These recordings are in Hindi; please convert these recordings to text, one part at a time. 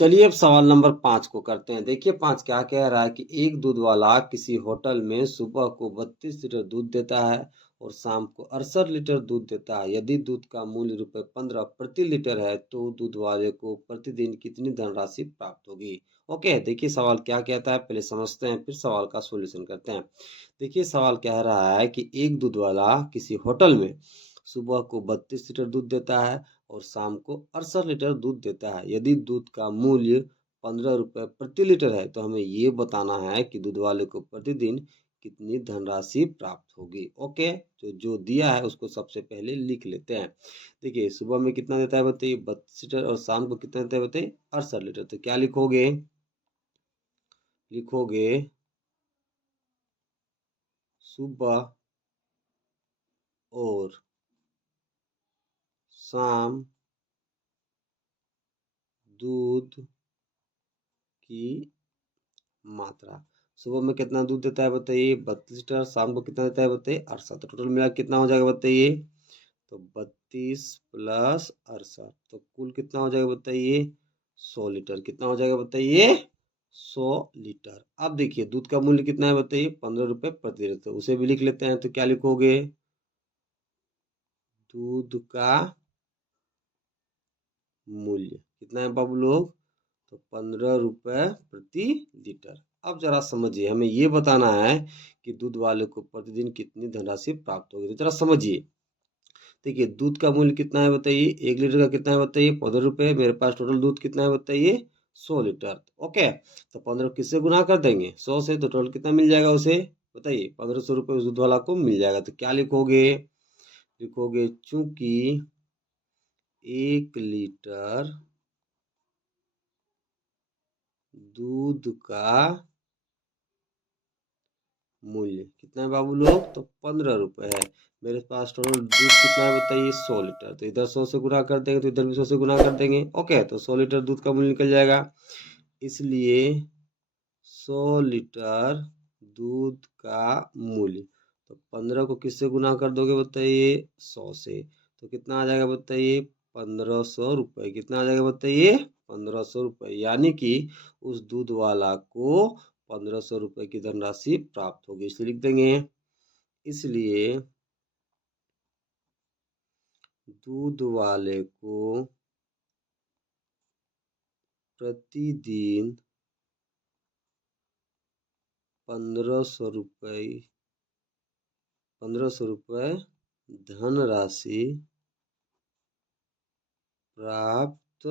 चलिए अब सवाल नंबर 5 को करते हैं। देखिए 5 क्या कह रहा है कि एक दूध वाला किसी होटल में सुबह को 32 लीटर दूध देता है और शाम को 68 लीटर दूध देता है। यदि दूध का मूल्य रुपए 15 प्रति लीटर है तो दूध वाले को प्रतिदिन कितनी धनराशि प्राप्त होगी। ओके, देखिए सवाल क्या कहता है, पहले समझते हैं फिर सवाल का सॉल्यूशन करते हैं। देखिए सवाल कह रहा है कि एक दूध वाला किसी होटल में सुबह को 32 लीटर दूध देता है और शाम को 68 लीटर दूध देता है। यदि दूध का मूल्य 15 रुपये प्रति लीटर है तो हमें ये बताना है कि दूध वाले को प्रतिदिन कितनी धनराशि प्राप्त होगी। ओके, तो जो दिया है उसको सबसे पहले लिख लेते हैं। देखिए सुबह में कितना देता है बताइए 32 लीटर और शाम को कितना देता है बताइए 68 लीटर। तो क्या लिखोगे, लिखोगे सुबह और शाम दूध की मात्रा। सुबह में कितना दूध देता है बताइए 32 लीटर, शाम को कितना देता है बताइए 68। तो टोटल मिला के कितना हो जाएगा बताइए, तो 32 प्लस 68 तो कुल कितना हो जाएगा बताइए 100 लीटर। कितना हो जाएगा बताइए 100 लीटर। अब देखिए दूध का मूल्य कितना है बताइए 15 रुपये प्रति लीटर, तो उसे भी लिख लेते हैं। तो क्या लिखोगे, दूध का मूल्य कितना है बाबू लोग, तो 15 रुपये प्रति लीटर। अब जरा समझिए, हमें ये बताना है कि दूध वाले को प्रतिदिन कितनी धनराशि प्राप्त होगी। तो जरा समझिए, देखिए दूध का मूल्य कितना है बताइए, 1 लीटर का कितना है बताइए 15 रुपये। मेरे पास टोटल दूध कितना है बताइए 100 लीटर। ओके, तो 15 किससे गुना कर देंगे 100 से, तो टोटल कितना मिल जाएगा उसे बताइए 1500 रुपये उस दूध वाला को मिल जाएगा। तो क्या लिखोगे, लिखोगे चूंकि 1 लीटर दूध का मूल्य कितना है बाबू लोग, तो 15 रुपये है। मेरे पास टोटल दूध कितना है बताइए 100 लीटर। तो इधर 100 से गुना कर देंगे तो इधर भी 100 से गुना कर देंगे। ओके, तो 100 लीटर दूध का मूल्य निकल जाएगा। इसलिए 100 लीटर दूध का मूल्य, तो 15 को किससे गुना कर दोगे बताइए 100 से, तो कितना आ जाएगा बताइए 1500 रुपये। कितना आ जाएगा बताइए 1500 रुपये। यानी कि उस दूध वाला को 1500 रुपये की धनराशि प्राप्त होगी, इसलिए लिख देंगे। इसलिए दूध वाले को प्रतिदिन 1500 रुपये 1500 रुपये धनराशि प्राप्त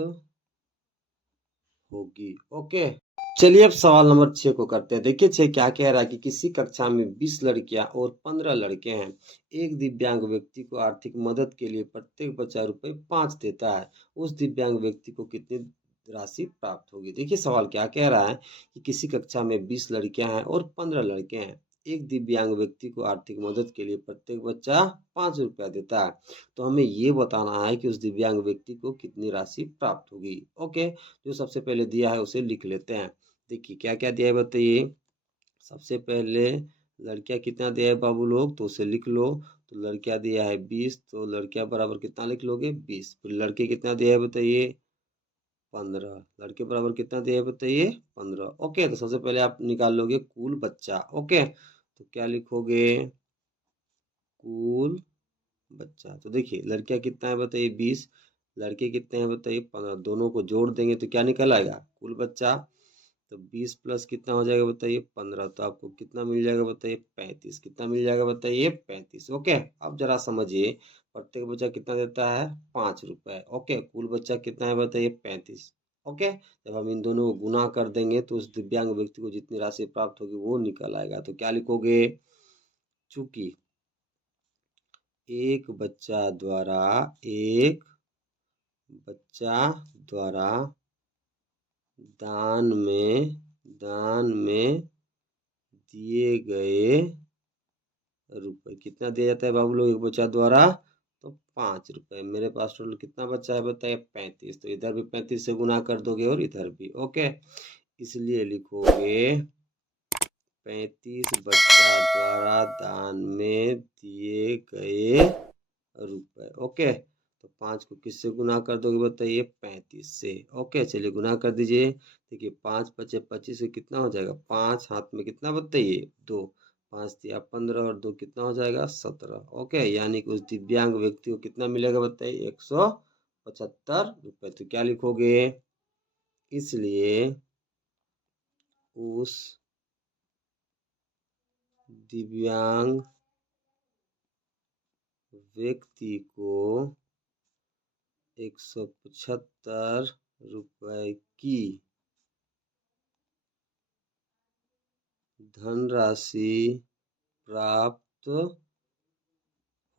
होगी। ओके, चलिए अब सवाल नंबर 6 को करते हैं। देखिए 6 क्या कह रहा है कि किसी कक्षा में 20 लड़कियां और 15 लड़के हैं। एक दिव्यांग व्यक्ति को आर्थिक मदद के लिए प्रत्येक बच्चा रुपए 5 देता है। उस दिव्यांग व्यक्ति को कितनी राशि प्राप्त होगी। देखिए सवाल क्या कह रहा है कि किसी कक्षा में 20 लड़कियां हैं और 15 लड़के हैं। एक दिव्यांग व्यक्ति को आर्थिक मदद के लिए प्रत्येक बच्चा 5 रुपया देता है। तो हमें ये बताना है कि उस दिव्यांग व्यक्ति को कितनी राशि प्राप्त होगी। ओके, जो सबसे पहले दिया है उसे लिख लेते हैं। देखिए क्या क्या दिया है बताइए। सबसे पहले लड़कियां कितना दिया है बाबू लोग, तो उसे लिख लो। तो लड़कियां दिया है 20, तो लड़कियां बराबर कितना लिख लोगे 20। फिर लड़के कितना दिया है बताइए 15। लड़के बराबर कितना दिया है बताइए 15। ओके, तो सबसे पहले आप निकाल लोगे कुल बच्चा। ओके, तो क्या लिखोगे कुल बच्चा। तो देखिए लड़कियां कितना है बताइए 20, लड़के कितने हैं बताइए 15। दोनों को जोड़ देंगे तो क्या निकल आएगा कुल बच्चा। तो 20 प्लस कितना हो जाएगा बताइए 15, तो आपको कितना मिल जाएगा बताइए 35। कितना मिल जाएगा बताइए 35। ओके, अब जरा समझिए, प्रत्येक बच्चा कितना देता है 5 रुपए। ओके, कुल बच्चा कितना है बताइए 35। ओके, जब हम इन दोनों को गुना कर देंगे तो उस दिव्यांग व्यक्ति को जितनी राशि प्राप्त होगी वो निकल आएगा। तो क्या लिखोगे, चूंकि एक बच्चा द्वारा एक बच्चा द्वारा दान में दिए गए रुपए, कितना दिया जाता है बाबू लोग एक बच्चा द्वारा, तो 5 रुपए। मेरे पास टोटल कितना बच्चा है बताइए 35। तो इधर भी 35 से गुना कर दोगे और इधर भी। ओके, इसलिए लिखोगे 35 बच्चा द्वारा दान में दिए गए रुपए। ओके, तो 5 को किससे गुना कर दोगे बताइए? 35 से। ओके, चलिए गुना कर दीजिए। देखिए 5 पचे 25 से कितना हो जाएगा? 5 हाथ में कितना बताइए? 2। 5 तिया 15 और 2 कितना हो जाएगा? 17। ओके, यानी कि उस दिव्यांग व्यक्ति को कितना मिलेगा बताइए? 175 रुपये। तो क्या लिखोगे? इसलिए उस दिव्यांग व्यक्ति को 175 रुपए की धनराशि प्राप्त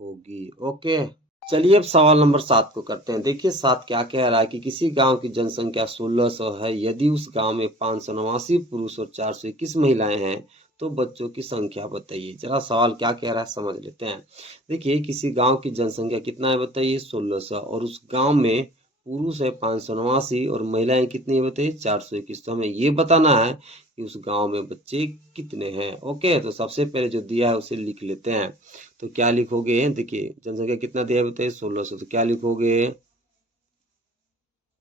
होगी। ओके, चलिए अब सवाल नंबर 7 को करते हैं। देखिए 7 क्या कह रहा है कि किसी गांव की जनसंख्या 1600 है, यदि उस गांव में 589 पुरुष और 421 महिलाएं हैं तो बच्चों की संख्या बताइए। जरा सवाल क्या कह रहा है समझ लेते हैं। देखिए किसी गांव की जनसंख्या कितना है बताइए? 1600, और उस गांव में पुरुष है 589 और महिलाएं कितनी है बताइए? 421। तो हमें ये बताना है कि उस गांव में बच्चे कितने हैं। ओके, तो सबसे पहले जो दिया है उसे लिख लेते हैं। तो क्या लिखोगे? देखिए जनसंख्या कितना दिया है बताइए? 1600। तो क्या लिखोगे?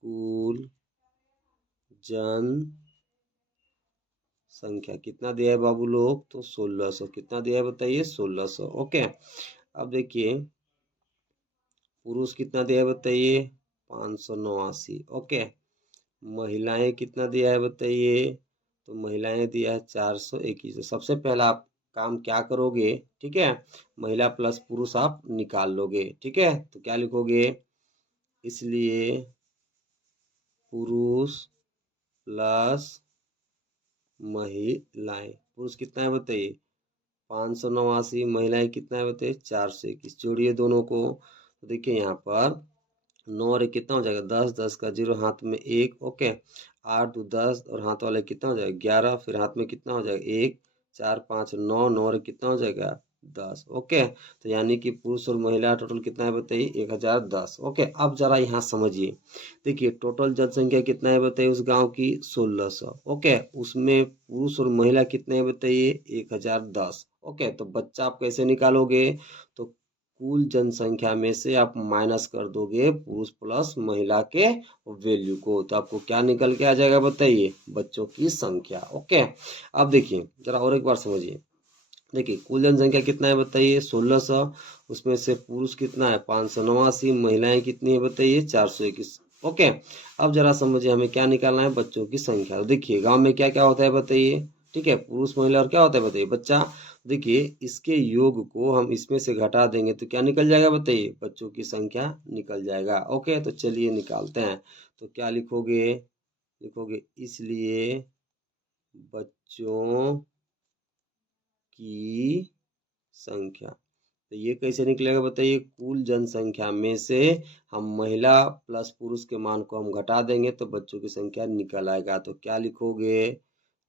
कुल जन संख्या कितना दिया है बाबू लोग? तो 1600। कितना दिया है बताइए? 1600। ओके, अब देखिए पुरुष कितना दिया है बताइए? 589। ओके, महिलाएं कितना दिया है बताइए? तो महिलाएं दिया है 421। तो सबसे पहला आप काम क्या करोगे? ठीक है, महिला प्लस पुरुष आप निकाल लोगे। ठीक है, तो क्या लिखोगे? इसलिए पुरुष प्लस महिलाएं। पुरुष कितना है बताइए? 589। महिलाएं कितना है बताइए? 421। जोड़िए दोनों को। तो देखिए यहाँ पर 9 और 1 कितना हो जाएगा? 10। 10 का 0 हाथ में 1। ओके, 8 2 10 और हाथ वाले कितना हो जाएगा? 11। फिर हाथ में कितना हो जाएगा? 1 4 5 9। 9 और 1 कितना हो जाएगा? 10। ओके, तो यानी कि पुरुष और महिला टोटल कितना है बताइए? 1010। ओके, अब जरा यहाँ समझिए। देखिए टोटल जनसंख्या कितना है बताइए उस गांव की? 1600। ओके, उसमें पुरुष और महिला कितने हैं बताइए? 1010। ओके, तो बच्चा आप कैसे निकालोगे? तो कुल जनसंख्या में से आप माइनस कर दोगे पुरुष प्लस महिला के वैल्यू को, तो आपको क्या निकल के आ जाएगा बताइए? बच्चों की संख्या। ओके, अब देखिए जरा और एक बार समझिए। देखिए कुल जनसंख्या कितना है बताइए? 1600। उसमें से पुरुष कितना है? 589। महिलाएं कितनी है बताइए? 421। ओके, अब जरा समझिए हमें क्या निकालना है? बच्चों की संख्या। तो देखिए गांव में क्या क्या होता है बताइए? ठीक है, पुरुष महिला और क्या होता है बताइए? बच्चा। देखिए इसके योग को हम इसमें से घटा देंगे तो क्या निकल जाएगा बताइए? बच्चों की संख्या निकल जाएगा। ओके, तो चलिए निकालते हैं। तो क्या लिखोगे? लिखोगे इसलिए बच्चों की संख्या। तो ये कैसे निकलेगा बताइए? कुल जनसंख्या में से हम महिला प्लस पुरुष के मान को हम घटा देंगे तो बच्चों की संख्या निकल आएगा। तो क्या लिखोगे?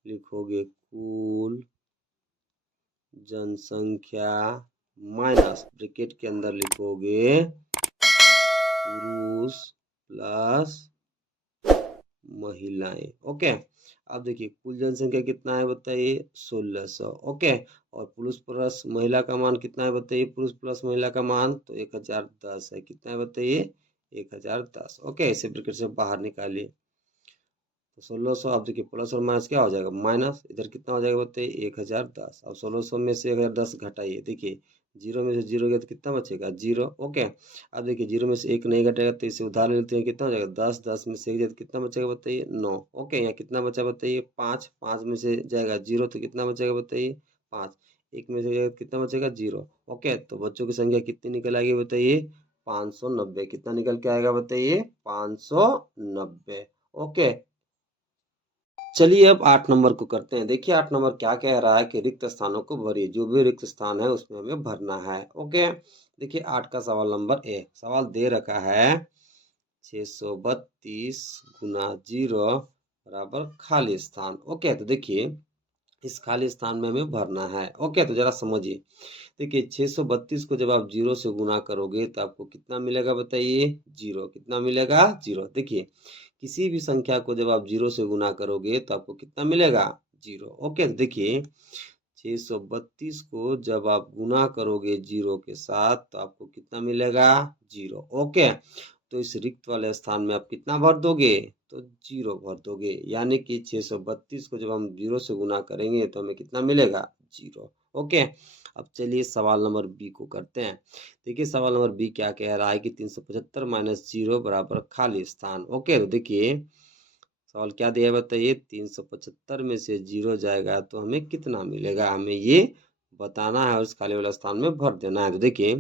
लिखोगे कुल जनसंख्या माइनस ब्रैकेट के अंदर लिखोगे पुरुष प्लस महिलाएं। ओके, अब देखिए कुल जनसंख्या कितना है बताइए? 1600। ओके, और पुरुष प्लस महिला का मान कितना है बताइए? पुरुष प्लस महिला का मान तो 1010 है। कितना है बताइए? 1010। ओके, इसे ब्रैकेट से बाहर निकालिए। तो 1600, अब देखिए प्लस और माइनस क्या हो जाएगा? माइनस। इधर कितना हो जाएगा बताइए? 1010। अब 1600 में से 1010 घटाइए। देखिए जीरो में से जीरो गया तो कितना बचेगा? जीरो। ओके, अब देखिए जीरो में से एक नहीं घटेगा तो इसे उधार लेते हैं। कितना हो जाएगा? 10। 10 में से एक जाए तो कितना बचेगा बताइए? 9। ओके, यहाँ कितना बचा बताइए? 5। 5 में से जाएगा जीरो तो कितना बचेगा बताइए? 5। एक में से जाएगा तो कितना बचेगा? जीरो। ओके, तो बच्चों की संख्या कितनी निकल आएगी बताइए? 590। कितना निकल के आएगा बताइए? 590। ओके, चलिए अब 8 नंबर को करते हैं। देखिए 8 नंबर क्या कह रहा है कि रिक्त स्थानों को भरिए। जो भी रिक्त स्थान है उसमें हमें भरना है। ओके, देखिए 8 का सवाल नंबर ए। सवाल दे रखा है 632 गुना 0 बराबर खाली स्थान। ओके, तो देखिए इस खाली स्थान में हमें भरना है। ओके, तो जरा समझिए। देखिए 632 को जब आप 0 से गुना करोगे तो आपको कितना मिलेगा बताइए? 0। कितना मिलेगा? 0। देखिए किसी भी संख्या को जब आप 0 से गुना करोगे तो आपको कितना मिलेगा? 0। ओके, तो देखिए 632 को जब आप गुना करोगे 0 के साथ तो आपको कितना मिलेगा? 0। ओके, तो इस रिक्त वाले स्थान में आप कितना भर दोगे? तो 0 भर दोगे, यानी कि 632 को जब हम 0 से गुना करेंगे तो हमें कितना मिलेगा? 0। ओके, अब चलिए सवाल नंबर बी को करते हैं। देखिए सवाल नंबर बी क्या कह रहा है कि 375 माइनस 0 बराबर खाली स्थान। ओके, तो देखिए सवाल क्या दिया है बताइए। 375 में से 0 जाएगा तो हमें कितना मिलेगा, हमें ये बताना है और इस खाली वाला स्थान में भर देना है। तो देखिए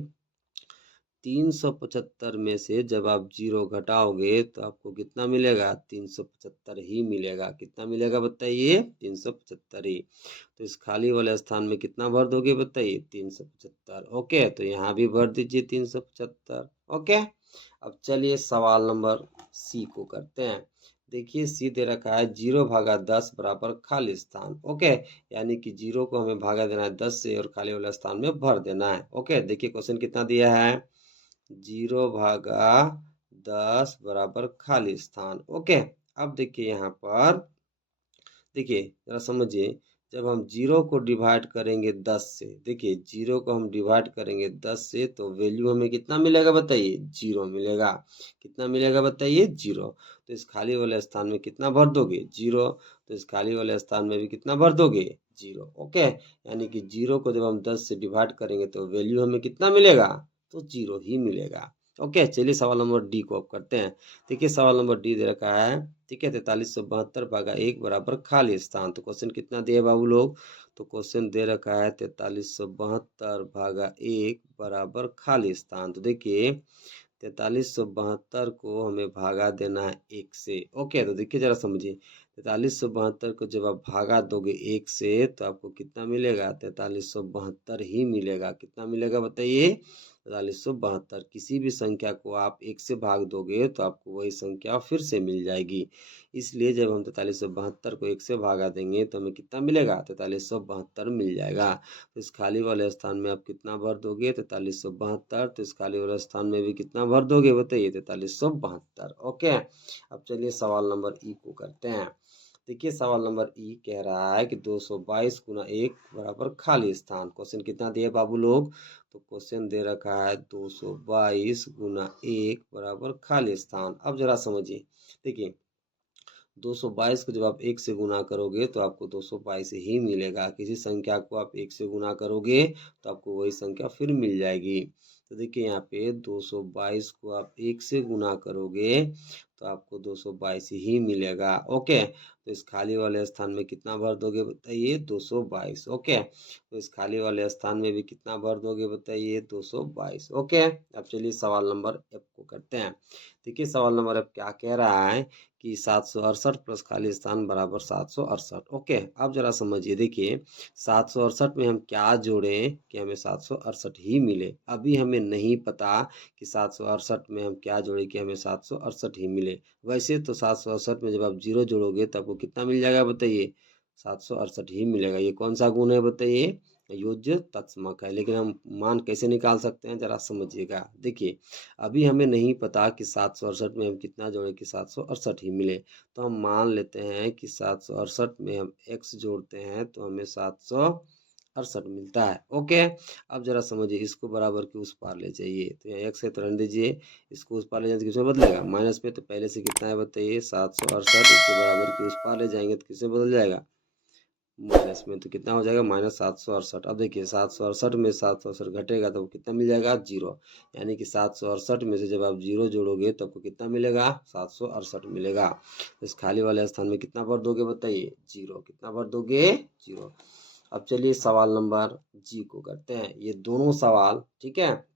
375 में से जब आप 0 घटाओगे तो आपको कितना मिलेगा? 375 ही मिलेगा। कितना मिलेगा बताइए? 375 ही। तो इस खाली वाले स्थान में कितना भर दोगे बताइए? 375। ओके, तो यहाँ भी भर दीजिए 375। ओके, अब चलिए सवाल नंबर सी को करते हैं। देखिए सी दे रखा है 0/10 बराबर खाली स्थान। ओके, यानी कि 0 को हमें भागा देना है 10 से और खाली वाला स्थान में भर देना है। ओके, देखिए क्वेश्चन कितना दिया है? 0/10 बराबर खाली स्थान। ओके, अब देखिए यहाँ पर देखिए जरा समझिए, जब हम 0 को डिवाइड करेंगे 10 से, देखिए 0 को हम डिवाइड करेंगे 10 से तो वैल्यू हमें कितना मिलेगा बताइए? 0 मिलेगा। कितना मिलेगा बताइए? 0। तो इस खाली वाले स्थान में कितना भर दोगे? 0। तो इस खाली वाले स्थान में भी कितना भर दोगे? 0। ओके, यानी कि 0 को जब हम 10 से डिवाइड करेंगे तो वैल्यू हमें कितना मिलेगा? तो 0 ही मिलेगा। ओके, चलिए सवाल नंबर डी को अब करते हैं। देखिए सवाल नंबर डी दे रखा है, ठीक है, 4372/1 बराबर खाली स्थान। तो क्वेश्चन कितना दिया बाबू लोग? तो क्वेश्चन दे रखा है 4372/1 बराबर खाली स्थान। तो देखिए 4372 को हमें भागा देना है 1 से। ओके, तो देखिए जरा समझिए, 4372 को जब आप भागा दोगे 1 से तो आपको कितना मिलेगा? 4372 ही मिलेगा। कितना मिलेगा बताइए? 4372। किसी भी संख्या को आप 1 से भाग दोगे तो आपको वही संख्या फिर से मिल जाएगी। इसलिए जब हम 4372 को 1 से भागा देंगे तो हमें कितना मिलेगा? 4372 मिल जाएगा। तो इस खाली वाले स्थान में आप कितना भर दोगे? 4372। तो इस खाली वाले स्थान में भी कितना भर दोगे बताइए? 4372। ओके, अब चलिए सवाल नंबर ई को करते हैं। देखिए सवाल नंबर ई कह रहा है कि 222 गुना 1 बराबर खाली स्थान। क्वेश्चन कितना दिए बाबू लोग? तो क्वेश्चन दे रखा है 222 गुना 1 बराबर खाली स्थान। अब जरा समझिए, देखिए 222 को जब आप 1 से गुना करोगे तो आपको 222 ही मिलेगा। किसी संख्या को आप 1 से गुना करोगे तो आपको वही संख्या फिर मिल जाएगी। तो देखिए यहाँ पे 222 को आप 1 से गुना करोगे तो आपको 222 ही मिलेगा। ओके, तो इस खाली वाले स्थान में कितना भर दोगे बताइए? 222। ओके, तो इस खाली वाले स्थान में भी कितना भर दोगे बताइए? 222। ओके, अब चलिए सवाल नंबर एफ को करते हैं। देखिए सवाल नंबर एफ क्या कह रहा है कि 768 प्लस खाली स्थान बराबर 768। ओके, अब जरा समझिए, देखिए 768 में हम क्या जोड़ें कि हमें 768 ही मिले। अभी हमें नहीं पता कि 768 में हम क्या जोड़े कि हमें 768 ही मिले। वैसे तो 768 में जब आप 0 जोड़ोगे तो आपको कितना मिल जाएगा बताइए? 768 ही मिलेगा। ये कौन सा गुण है बताइए? योज्य तत्समक है। लेकिन हम मान कैसे निकाल सकते हैं जरा समझिएगा। देखिए अभी हमें नहीं पता कि 768 में हम कितना जोड़े कि 768 ही मिले। तो हम मान लेते हैं कि 768 में हम x जोड़ते हैं तो हमें 768 मिलता है। ओके, अब जरा समझिए, इसको बराबर के उस पार ले जाइए। तो यहाँ x है तो रहने दीजिए, इसको उस पार ले जाए तो किसमें बदलेगा? माइनस में। तो पहले से कितना है बताइए? 768। इसको बराबर के उस पार ले जाएंगे तो किसमें बदल जाएगा? माइनस में। तो कितना हो जाएगा? -768। अब देखिए 768 में 768 घटेगा तो कितना मिल जाएगा? 0। यानी कि 768 में से जब आप 0 जोड़ोगे तो आपको कितना मिलेगा? 768 मिलेगा। तो इस खाली वाले स्थान में कितना भर दोगे बताइए? 0। कितना भर दोगे? 0। अब चलिए सवाल नंबर जी को करते हैं। ये दोनों सवाल, ठीक है,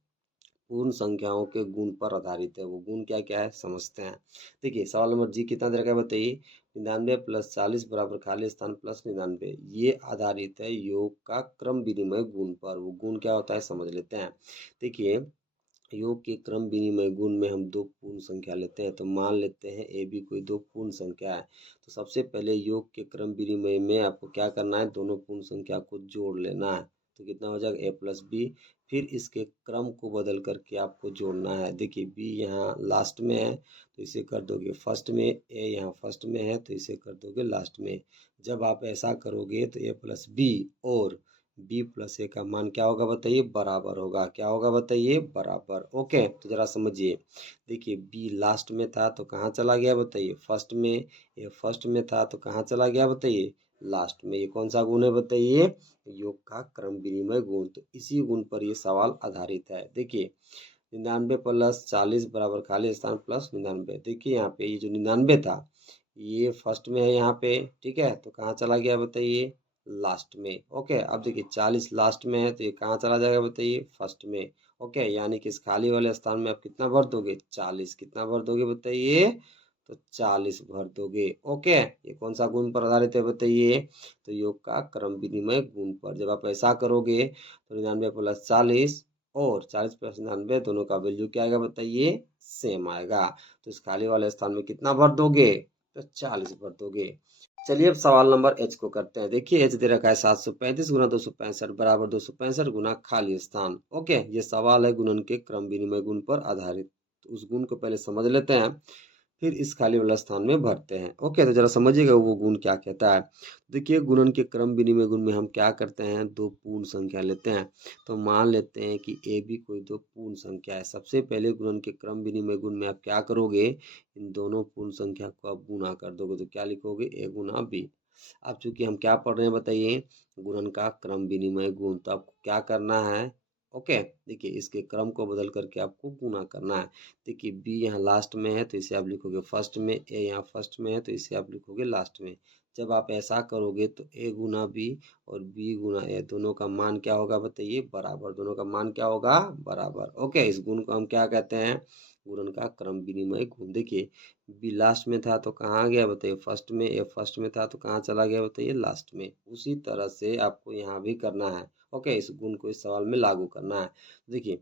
पूर्ण संख्याओं के गुण पर आधारित है। वो गुण क्या क्या है समझते हैं। देखिए सवाल नंबर जी कितना दे रखा है बताइए? 99 + 40 बराबर खाली स्थान प्लस 99। ये आधारित है योग का क्रम विनिमय गुण पर। वो गुण क्या होता है समझ लेते हैं। देखिए योग के क्रम विनिमय गुण में हम दो पूर्ण संख्या लेते हैं। तो मान लेते हैं ए बी कोई दो पूर्ण संख्या है। तो सबसे पहले योग के क्रम विनिमय में आपको क्या करना है? दोनों पूर्ण संख्या को जोड़ लेना है। तो कितना हो जाएगा? a + b। फिर इसके क्रम को बदल करके आपको जोड़ना है। देखिए b यहाँ लास्ट में है तो इसे कर दोगे फर्स्ट में, a यहाँ फर्स्ट में है तो इसे कर दोगे लास्ट में। जब आप ऐसा करोगे तो a + b और बी प्लस ए का मान क्या होगा बताइए, बराबर होगा। क्या होगा बताइए, बराबर। ओके, तो जरा समझिए। देखिए बी लास्ट में था तो कहाँ चला गया बताइए, फर्स्ट में। ये फर्स्ट में था तो कहाँ चला गया बताइए, लास्ट में। ये कौन सा गुण है बताइए, योग का क्रम विनिमय गुण। तो इसी गुण पर ये सवाल आधारित है। देखिए 99 प्लस 40 बराबर खाली स्थान प्लस 99। देखिए यहाँ पे ये जो 99 था ये फर्स्ट में है यहाँ पे, ठीक है। तो कहाँ चला गया बताइए, लास्ट में। ओके, अब देखिए 40 लास्ट में है तो ये कहाँ चला जाएगा बताइए, फर्स्ट में। ओके, यानी कि इस खाली वाले स्थान में आप कितना भर दोगे, 40। कितना भर दोगे बताइए, तो 40 भर दोगे। ओके, ये कौन सा गुण पर आधारित है बताइए, तो योग का क्रम विनिमय गुण पर। जब आप ऐसा करोगे तो 99 प्लस 40 और 40 प्लस 99 दोनों का वैल्यू क्या आएगा बताइए, सेम आएगा। तो इस खाली वाले स्थान में कितना भर दोगे, तो 40 भर दोगे। चलिए अब सवाल नंबर एच को करते हैं। देखिए एच दे रखा है 735 गुना 265 बराबर 265 गुना खाली स्थान। ओके, ये सवाल है गुणन के क्रम विनिमय गुण पर आधारित। तो उस गुण को पहले समझ लेते हैं, फिर इस खाली वाला स्थान में भरते हैं। ओके, तो जरा समझिएगा वो गुण क्या कहता है। देखिए गुणन के क्रम विनिमय गुण में हम क्या करते हैं, दो पूर्ण संख्या लेते हैं। तो मान लेते हैं कि ए बी कोई दो पूर्ण संख्या है। सबसे पहले गुणन के क्रम विनिमय गुण में आप क्या करोगे, इन दोनों पूर्ण संख्या को आप गुणा कर दोगे। तो क्या लिखोगे, ए गुना बी। अब चूंकि हम क्या पढ़ रहे हैं बताइए, गुणन का क्रम विनिमय गुण, तो आपको क्या करना है। ओके, देखिए इसके क्रम को बदल करके आपको गुणा करना है। देखिए बी यहाँ लास्ट में है तो इसे आप लिखोगे फर्स्ट में, ए यहाँ फर्स्ट में है तो इसे आप लिखोगे लास्ट में। जब आप ऐसा करोगे तो ए गुना बी और बी गुना ए दोनों का मान क्या होगा बताइए, बराबर। दोनों का मान क्या होगा, बराबर। ओके, इस गुण को हम क्या कहते हैं, गुणन का क्रम विनिमय गुण। देखिए बी लास्ट में था तो कहाँ गया बताइए, फर्स्ट में। ए फर्स्ट में था तो कहाँ चला गया बताइए, लास्ट में। उसी तरह से आपको यहाँ भी करना है। ओके, इस गुण को इस सवाल में लागू करना है। देखिए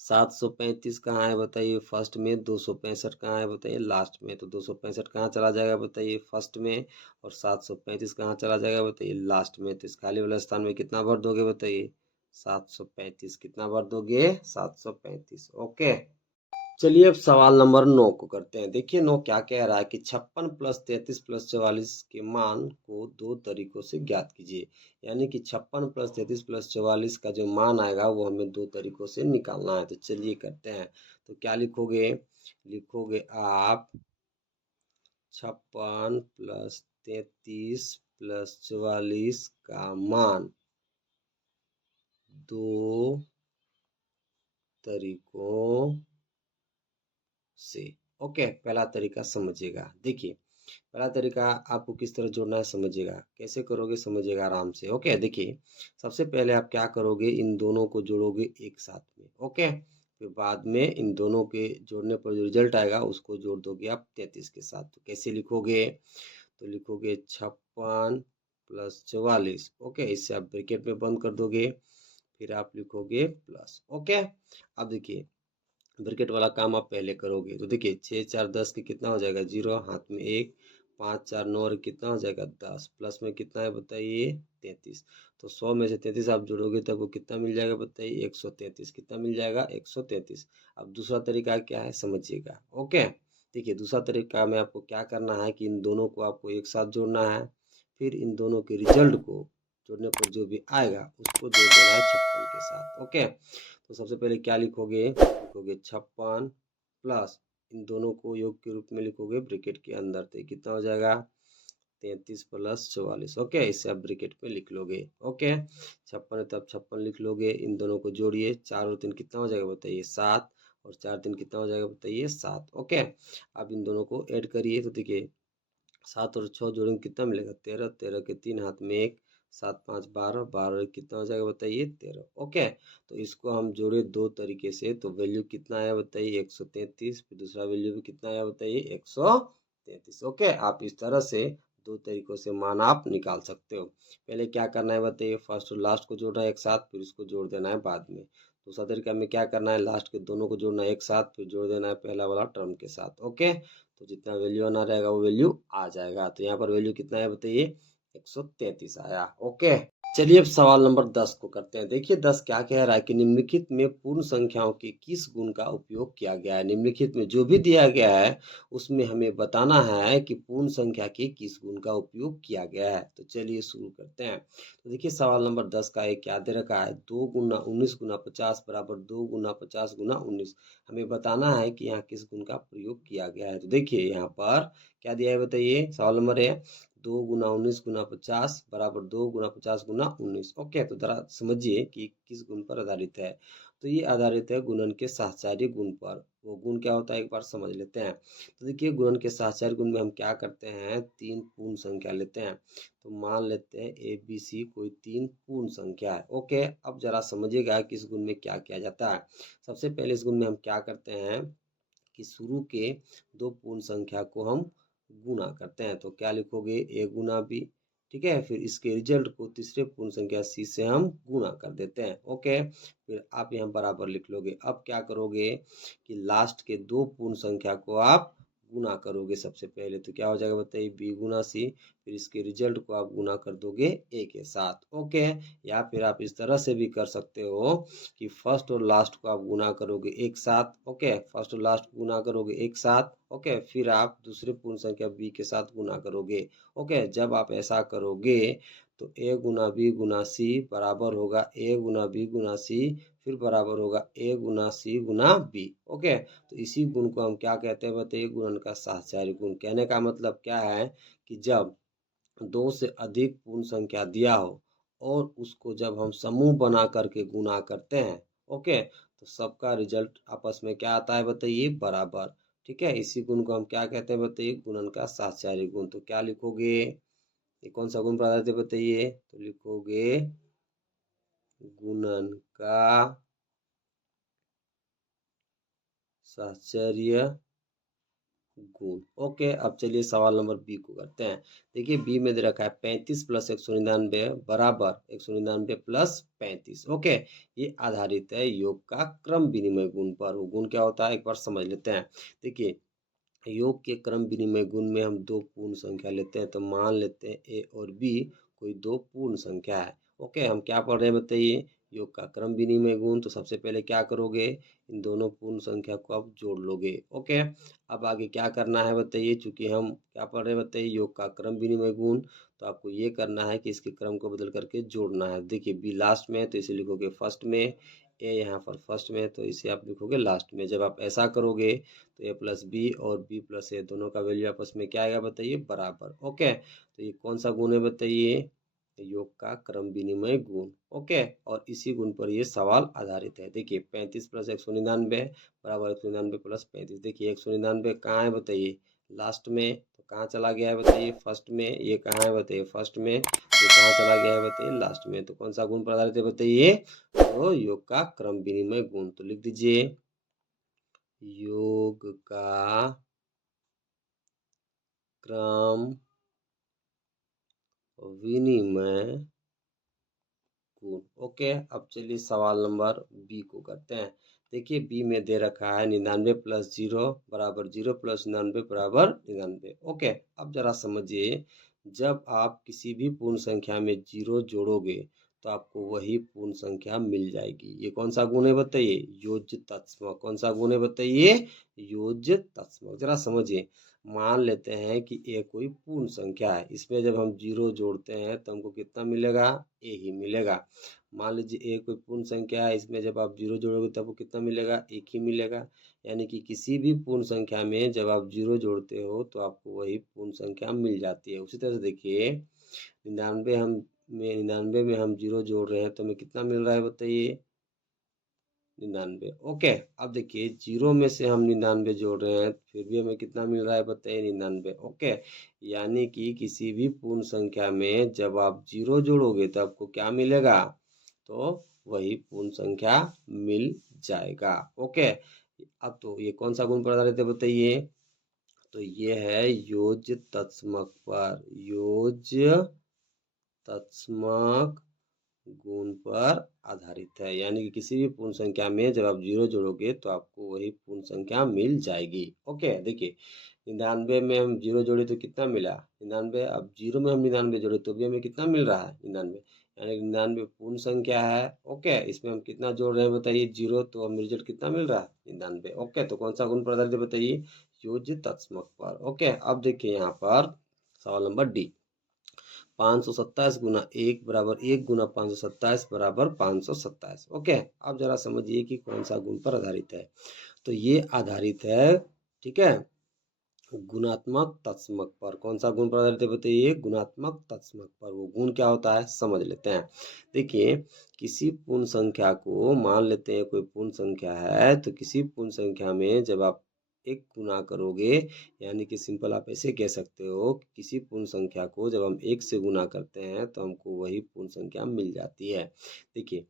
735 कहाँ है बताइए, फर्स्ट में। 265 कहाँ है बताइए, लास्ट में। तो 265 कहाँ चला जाएगा बताइए, फर्स्ट में। और 735 कहाँ चला जाएगा बताइए, लास्ट में। तो इस खाली वाले स्थान में कितना भर दोगे बताइए, 735। कितना भर दोगे, 735। ओके, चलिए अब सवाल नंबर 9 को करते हैं। देखिए 9 क्या कह रहा है कि 56 प्लस 33 प्लस 44 के मान को दो तरीकों से ज्ञात कीजिए। यानी कि 56 प्लस 33 प्लस 44 का जो मान आएगा वो हमें दो तरीकों से निकालना है। तो चलिए करते हैं। तो क्या लिखोगे, लिखोगे आप 56 प्लस 33 प्लस 44 का मान दो तरीकों से। ओके, पहला तरीका समझिएगा। देखिए पहला तरीका आपको किस तरह जोड़ना है समझिएगा, कैसे करोगे समझिएगा आराम से। ओके, देखिए सबसे पहले आप क्या करोगे, इन दोनों को जोड़ोगे एक साथ में। ओके, फिर बाद में इन दोनों के जोड़ने पर जो रिजल्ट आएगा उसको जोड़ दोगे आप 33 के साथ। तो कैसे लिखोगे, तो लिखोगे 56 प्लस 44। ओके, इससे आप ब्रैकेट में बंद कर दोगे, फिर आप लिखोगे प्लस। ओके, अब देखिए ब्रैकेट वाला काम आप पहले करोगे। तो देखिए 6 4 10 के कितना हो जाएगा, 0 हाथ में 1, 5 4 9 और कितना हो जाएगा 10, प्लस में कितना है बताइए 33। तो 100 में से 33 आप जोड़ोगे तब वो कितना मिल जाएगा बताइए, 133। कितना मिल जाएगा, 133। अब दूसरा तरीका क्या है समझिएगा। ओके, देखिए दूसरा तरीका में आपको क्या करना है कि इन दोनों को आपको एक साथ जोड़ना है, फिर इन दोनों के रिजल्ट को जोड़ने पर जो भी आएगा उसको जोड़ देना है 56 के साथ। ओके, तो सबसे पहले क्या लिखोगे, लिखोगे 56 प्लस इन दोनों को योग के रूप में लिखोगे ब्रैकेट के अंदर। तो कितना हो जाएगा 33 प्लस 44। ओके, इसे आप ब्रैकेट में लिख लोगे। ओके, 56 है तब 56 लिख लोगे। इन दोनों को जोड़िए, 4 और 3 कितना हो जाएगा बताइए 7, और 4 3 कितना हो जाएगा बताइए 7। ओके, अब इन दोनों को ऐड करिए। तो देखिए 7 और 6 जोड़ेंगे कितना मिलेगा 13, 13 के 3 हाथ में 1, 7 5 12, 12 कितना हो जाएगा बताइए 13। ओके, तो इसको हम जोड़े दो तरीके से, तो वैल्यू कितना आया बताइए 133। फिर दूसरा वैल्यू भी कितना आया बताइए 133। ओके, आप इस तरह से दो तरीकों से मान आप निकाल सकते हो। पहले क्या करना है बताइए, फर्स्ट और लास्ट को जोड़ना है एक साथ, फिर इसको जोड़ देना है बाद में। दूसरा तरीका में क्या करना है, लास्ट के दोनों को जोड़ना है एक साथ, फिर जोड़ देना है पहला वाला टर्म के साथ। ओके, तो जितना वैल्यू आना रहेगा वो वैल्यू आ जाएगा। तो यहाँ पर वैल्यू कितना है बताइए 133 आया। ओके, चलिए अब सवाल नंबर 10 को करते हैं। देखिए 10 क्या कह रहा है कि निम्नलिखित में पूर्ण संख्याओं के किस गुण का उपयोग किया गया है। निम्नलिखित में जो भी दिया गया है उसमें हमें बताना है कि पूर्ण संख्या के किस गुण का उपयोग किया गया है। तो चलिए शुरू करते हैं। तो देखिए सवाल नंबर 10 का एक क्या दे रखा है, 2 गुना 19 गुना 50 बराबर 2 गुना 50 गुना 19। हमें बताना है कि यहाँ किस गुण का प्रयोग किया गया है। तो देखिए यहाँ पर क्या दिया है बताइए। सवाल नंबर है 2 गुना 19 गुना 50 बराबर 2 गुना 50 गुना 19। ओके, तो जरा समझिए कि किस गुण पर आधारित है। तो ये आधारित है गुणन के साहचर्य गुण पर। वो गुण क्या होता है एक बार समझ लेते हैं। तो देखिए गुणन के साहचर्य गुण में हम क्या करते हैं, तीन पूर्ण संख्या लेते हैं। तो मान लेते हैं ए बी सी कोई तीन पूर्ण संख्या है। ओके, अब जरा समझिएगा कि इस गुण में क्या किया जाता है। सबसे पहले इस गुण में हम क्या करते हैं कि शुरू के दो पूर्ण संख्या को हम गुणा करते हैं। तो क्या लिखोगे, ए गुना बी। ठीक है, फिर इसके रिजल्ट को तीसरे पूर्ण संख्या सी से हम गुणा कर देते हैं। ओके, फिर आप यहाँ बराबर लिख लोगे। अब क्या करोगे कि लास्ट के दो पूर्ण संख्या को आप गुना करोगे। सबसे पहले तो क्या हो जाएगा बताइए, बी गुना सी। फिर इसके रिजल्ट को आप गुना कर दोगे ए के साथ। ओके, या फिर आप इस तरह से भी कर सकते हो कि फर्स्ट और लास्ट को आप गुना करोगे एक साथ। ओके, फर्स्ट और लास्ट को गुना करोगे एक साथ। ओके, फिर आप दूसरे पूर्ण संख्या बी के साथ गुना करोगे। ओके, जब आप ऐसा करोगे तो ए गुना बी गुना सी बराबर होगा ए गुना बी गुना सी, फिर बराबर होगा ए गुना सी गुना बी। ओके, तो इसी गुण को हम क्या कहते हैं बताइए, गुणन का साहचर्य गुण। कहने का मतलब क्या है कि जब दो से अधिक पूर्ण संख्या दिया हो और उसको जब हम समूह बना करके गुणा करते हैं, ओके, तो सबका रिजल्ट आपस में क्या आता है बताइए, बराबर। ठीक है, इसी गुण को हम क्या कहते हैं बताइए, गुणन का साहचर्य गुण। तो क्या लिखोगे, ये कौन सा गुण प्रदान है बताइए, तो लिखोगे गुणन का साहचर्य गुण। ओके, अब चलिए सवाल नंबर बी को करते हैं। देखिए बी में दे रखा है 35 प्लस 199 बराबर 199 प्लस 35। ओके, ये आधारित है योग का क्रम विनिमय गुण पर। वो गुण क्या होता है एक बार समझ लेते हैं। देखिए योग के क्रम विनिमय गुण में हम दो पूर्ण संख्या लेते हैं। तो मान लेते हैं ए और बी कोई दो पूर्ण संख्या है। ओके, हम क्या पढ़ रहे हैं बताइए, योग का क्रम विनिमय गुण। तो सबसे पहले क्या करोगे, इन दोनों पूर्ण संख्या को आप जोड़ लोगे। ओके, अब आगे क्या करना है बताइए, चूंकि हम क्या पढ़ रहे हैं बताइए, योग का क्रम विनिमय गुण। तो आपको ये करना है कि इसके क्रम को बदल करके जोड़ना है। देखिए बी लास्ट में है तो इसे लिखोगे फर्स्ट में, ए यहाँ पर फर्स्ट में है तो इसे आप लिखोगे लास्ट में। जब आप ऐसा करोगे तो ए प्लस बी और बी प्लस ए दोनों का वैल्यू आपस में क्या आएगा बताइए, बराबर। ओके, तो ये कौन सा गुण है बताइए, योग का क्रम विनिमय गुण। ओके, और इसी गुण पर ये सवाल आधारित है। देखिए 35 प्लस 199 बराबर 199 प्लस 35। देखिए 199 कहाँ है बताइए, लास्ट में। तो कहाँ चला गया है बताइए, फर्स्ट में। ये कहाँ है बताइए, फर्स्ट में। तो कहाँ चला गया है बताइए, लास्ट में। तो कौन सा गुण पर आधारित है बताइए, तो योग का क्रम विनिमय गुण। तो लिख दीजिए योग का क्रम विनिमय गुण। ओके, अब चलिए सवाल नंबर बी को करते हैं। देखिए बी में दे रखा है 99 प्लस 0 बराबर 0 प्लस 99 बराबर 99। ओके, अब जरा समझिए, जब आप किसी भी पूर्ण संख्या में जीरो जोड़ोगे तो आपको वही पूर्ण संख्या मिल जाएगी। ये कौन सा गुण है बताइए, योज्य तत्सम। कौन सा गुण है बताइए, योज्य तत्सम। जरा समझिए, मान लेते हैं कि ए कोई पूर्ण संख्या है, इसमें जब हम जीरो जोड़ते हैं तो हमको कितना मिलेगा, ए ही मिलेगा। मान लीजिए ए कोई पूर्ण संख्या है, इसमें जब आप जीरो जोड़ोगे तब वो कितना मिलेगा, एक ही मिलेगा। यानी कि किसी भी पूर्ण संख्या में जब आप जीरो जोड़ते हो तो आपको वही पूर्ण संख्या मिल जाती है। उसी तरह से देखिए 99 में हम जीरो जोड़ रहे हैं तो हमें कितना मिल रहा है बताइए, 99। ओके, अब देखिए जीरो में से हम 99 जोड़ रहे हैं फिर भी हमें कितना मिल रहा है बताइए, 99। ओके, यानी कि किसी भी पूर्ण संख्या में जब आप जीरो जोड़ोगे तो आपको क्या मिलेगा, तो वही पूर्ण संख्या मिल जाएगा। ओके, अब तो ये कौन सा गुण पर आधारित है बताइए, तो ये है योज्य तत्समक पर, योज्य तत्समक गुण पर आधारित है। यानी कि किसी भी पूर्ण संख्या में जब आप जीरो जोड़ोगे तो आपको वही पूर्ण संख्या मिल जाएगी। ओके, देखिए 99 में हम जीरो जोड़े तो कितना मिला, 99। अब जीरो में हम 99 जोड़े तो भी हमें कितना मिल रहा है, 99। यानी 99 पूर्ण संख्या है। ओके, इसमें हम कितना जोड़ रहे हैं बताइए, 0, तो हमें रिजल्ट कितना मिल रहा है 99। ओके, तो कौन सा गुण पर आधारित है बताइए, योज्य तत्समक पर। ओके, अब देखिए यहाँ पर सवाल नंबर डी, 527 गुना 1 बराबर 1 गुना 527 बराबर 527। ओके, अब जरा समझिए कि कौन सा गुण पर आधारित है। तो ये आधारित है, ठीक है, गुणात्मक तत्समक पर। कौन सा गुण पर आधारित है बताइए, गुणात्मक तत्समक पर। वो गुण क्या होता है समझ लेते हैं। देखिए, किसी पूर्ण संख्या को मान लेते हैं, कोई पूर्ण संख्या है, तो किसी पूर्ण संख्या में जब आप एक गुना करोगे, यानी कि सिंपल आप ऐसे कह सकते हो कि किसी पूर्ण संख्या को जब हम एक से गुना करते हैं तो हमको वही पूर्ण संख्या मिल जाती है। देखिए,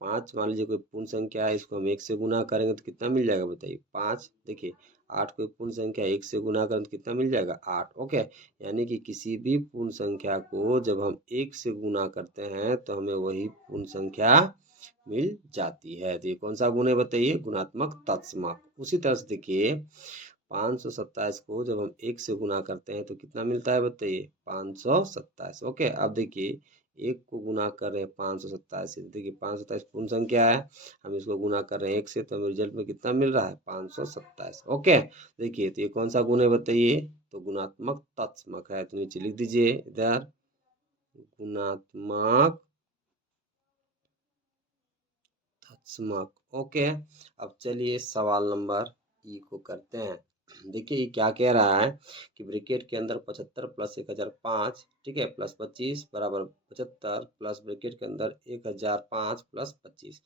5 मान लीजिए कोई पूर्ण संख्या है, इसको हम 1 से गुना करेंगे तो कितना मिल जाएगा बताइए, 5। देखिए, 8 कोई पूर्ण संख्या 1 से गुना करें तो कितना मिल जाएगा, 8। ओके, यानी कि किसी भी पूर्ण संख्या को जब हम 1 से गुना करते हैं तो हमें वही पूर्ण संख्या मिल जाती है। तो ये कौन सा गुण है बताइए, गुणात्मक तत्समक। उसी तरह से देखिए, 527 को जब हम 1 से गुना करते हैं तो कितना मिलता है बताइए, 527। ओके, अब देखिए, 1 को गुना कर रहे हैं 527 से, देखिए 527 पूर्ण संख्या है, हम इसको गुना कर रहे हैं 1 से, तो हमें रिजल्ट में कितना मिल रहा है, 527। ओके, देखिए, तो ये कौन सा गुण है बताइए, तो गुणात्मक तत्समक है। तो नीचे लिख दीजिए इधर, गुणात्मक तत्समक। ओके, अब चलिए सवाल नंबर ई को करते हैं। देखिए, ये क्या कह रहा है कि ब्रैकेट के अंदर 75 प्लस 1005, ठीक है, प्लस 25 बराबर 75 प्लस ब्रैकेट के अंदर 1005 प्लस 25।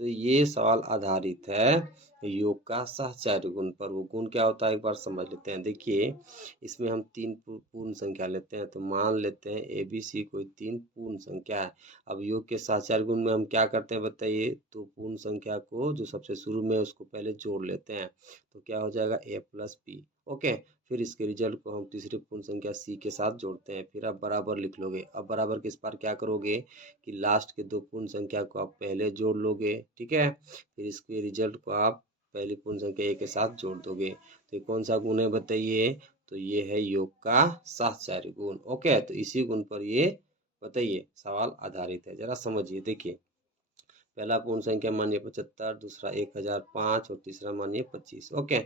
तो ये सवाल आधारित है योग का सहचार्य गुण पर। वो गुण क्या होता है एक बार समझ लेते हैं। देखिए, इसमें हम तीन पूर्ण संख्या लेते हैं, तो मान लेते हैं ए बी सी कोई तीन पूर्ण संख्या है। अब योग के सहचार्य गुण में हम क्या करते हैं बताइए, तो पूर्ण संख्या को जो सबसे शुरू में उसको पहले जोड़ लेते हैं, तो क्या हो जाएगा, ए प्लस बी। ओके, फिर इसके रिजल्ट को हम तीसरी पूर्ण संख्या सी के साथ जोड़ते हैं, फिर आप बराबर लिख लोगे। अब बराबर के इस बार क्या करोगे कि लास्ट के दो पूर्ण संख्या को आप पहले जोड़ लोगे, ठीक है, फिर इसके रिजल्ट को आप पहली पूर्ण संख्या ए के साथ जोड़ दोगे। तो ये कौन सा गुण है बताइए, तो ये है योग का सहचार्य गुण। ओके, तो इसी गुण पर ये बताइए सवाल आधारित है। जरा समझिए, देखिए, पहला पूर्ण संख्या मानिए 75, दूसरा 1005 और तीसरा मानिए 25। ओके,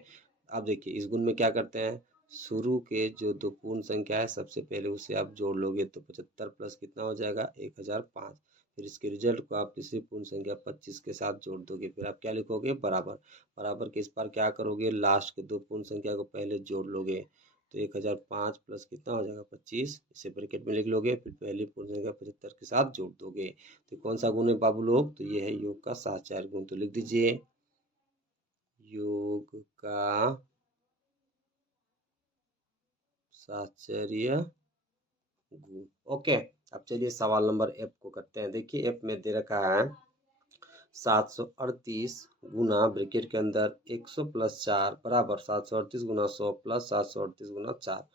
अब देखिए, इस गुण में क्या करते हैं, शुरू के जो दो पूर्ण संख्या है सबसे पहले उसे आप जोड़ लोगे, तो 75 प्लस कितना हो जाएगा, 1005। फिर इसके रिजल्ट को आप तीसरी पूर्ण संख्या 25 के साथ जोड़ दोगे, फिर आप क्या लिखोगे, बराबर। बराबर के इस बार क्या करोगे, लास्ट के दो पूर्ण संख्या को पहले जोड़ लोगे, तो 1005 प्लस कितना हो जाएगा, 25, इसे ब्रैकेट में लिख लोगे, फिर पहली पूर्ण संख्या 75 के साथ जोड़ दोगे। तो कौन सा गुण है बाबू लोग, तो ये है योग का सहचार्य गुण। तो लिख दीजिए, योग का सहचर्य गुण। ओके, अब चलिए सवाल नंबर एफ को करते हैं। देखिए, एफ में दे रखा है 738 गुना ब्रैकेट के अंदर 100 प्लस 4 बराबर 738 गुना 100 प्लस 738 गुना 4।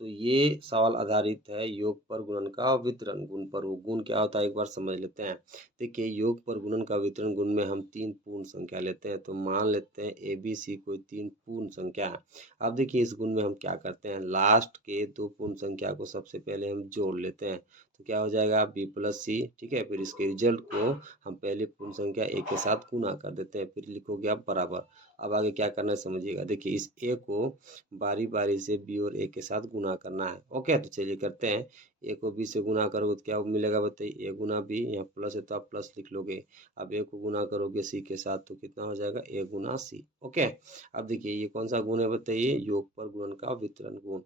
तो ये सवाल आधारित है योग पर गुणन का वितरण गुण पर। वो गुण क्या होता है एक बार समझ लेते हैं। देखिए, योग पर गुणन का वितरण गुण में हम तीन पूर्ण संख्या लेते हैं, तो मान लेते हैं ए बी सी कोई तीन पूर्ण संख्या है। अब देखिए, इस गुण में हम क्या करते हैं, लास्ट के दो पूर्ण संख्या को सबसे पहले हम जोड़ लेते हैं, तो क्या हो जाएगा, बी प्लस सी, ठीक है, फिर इसके रिजल्ट को हम पहली पूर्ण संख्या ए के साथ गुना कर देते हैं, फिर लिखोगे आप बराबर। अब आगे क्या करना है समझिएगा। देखिए, इस ए को बारी बारी से बी और ए के साथ गुना करना है। ओके, तो चलिए करते हैं। ए को बी से गुना करोगे तो क्या मिलेगा बताइए, ए गुना बी, यहाँ प्लस है तो आप प्लस लिख लोगे। अब ए को गुना करोगे सी के साथ तो कितना हो जाएगा, ए गुना सी। ओके, अब देखिए, ये कौन सा गुण है बताइए, योग पर गुणन का वितरण गुण।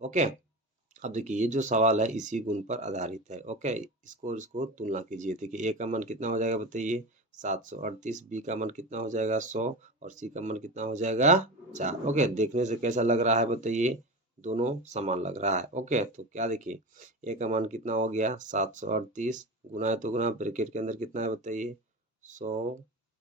ओके, अब देखिए, ये जो सवाल है इसी गुण पर आधारित है। ओके, इसको इसको तुलना कीजिए। देखिए, ए का मान कितना हो जाएगा बताइए, 738, बी का मान कितना हो जाएगा, 100, और सी का मान कितना हो जाएगा, 4। ओके, देखने से कैसा लग रहा है बताइए, दोनों समान लग रहा है। ओके, तो क्या देखिए, ए का मान कितना हो गया, 738, गुना है तो गुना, ब्रैकेट के अंदर कितना है बताइए, 100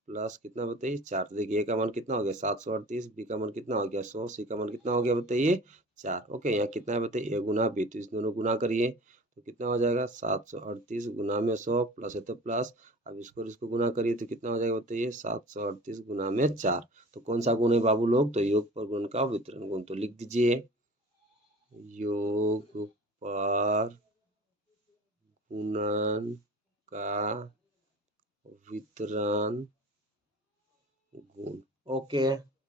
प्लस कितना बताइए, 4। तो देखिए, ए का मान कितना हो गया, 738, बी का मान कितना हो गया, 100, सी का मान कितना हो गया बताइए, 4। ओके, यहाँ कितना है बताइए, ए गुना बी, तो इस दोनों गुना करिए तो कितना हो जाएगा, 738 गुना में 100 प्लस है तो प्लस। अब इसको इसको गुना करिए तो कितना हो जाएगा बताइए, 738 गुना में 4। तो कौन सा गुण है बाबू लोग, तो योग पर गुण का वितरण गुण। तो लिख दीजिए, योग पर गुणन वितरण गुण। ओके।